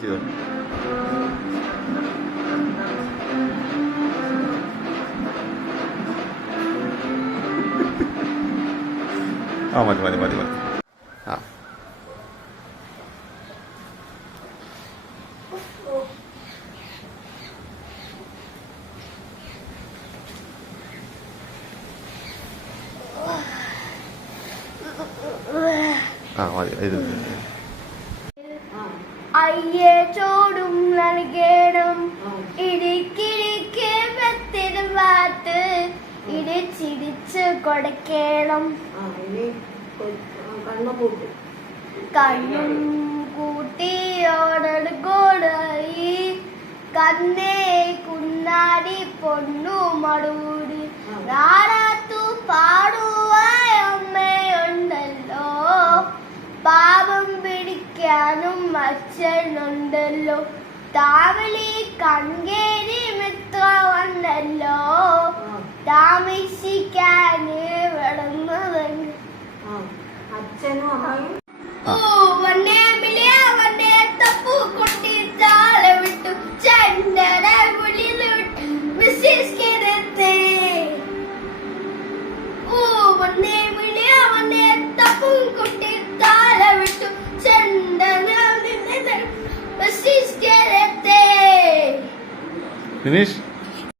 ചെയ്തോ. ആ മതി മതി മതി മതി. ആ ആ മതി ഇത്. അയ്യേ ചോടും നൽകണം ഇടിക്കിടിക്ക് വെത്തിരുവാത്ത് ഇടിച്ചിടിച്ച് കൊടുക്കണം. കണ്ണും കൂട്ടിയോടടുക്കോടായി കന്നേ കുന്നാടി പൊണ്ണു മടൂടി നാടാത്തു പാടുവായ അമ്മയുണ്ടല്ലോ, പാപം പിടിക്കാനും അച്ഛനുണ്ടല്ലോ, താവളി കങ്കേരി മിത്രമുണ്ടല്ലോ, താമസിക്കാന് വിടുന്നതുണ്ട്. വന്നേ വിളിയ വന്നേ തപ്പു കൊട്ടി താള വിട്ടു ചണ്ടര വിളിയിൽ വിട്ടു മിസ്സിസ് കിടത്തേ. വന്നേ വിളിയ വന്നേ തപ്പു കൊട്ടി താള വിട്ടു ചണ്ടര മിസ്സിസ് കിടത്തേ. ഫിനിഷ്.